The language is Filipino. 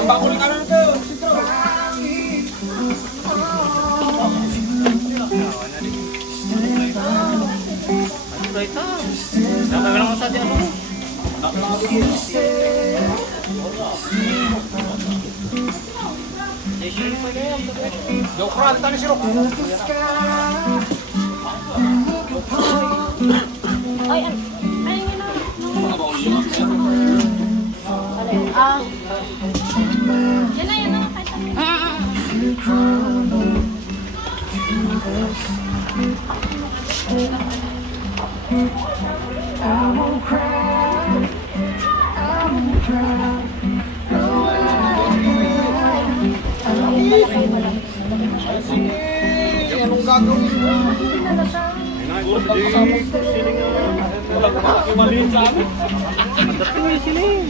Tambakol ka na ito, sitro. Jokran, tani si Rok. Ay, ay, yun na. Yan na, yan na. I won't cry. I won't cry. Anong gagawin mo? Wala pa maliit sa amin. Ang dating yung siling.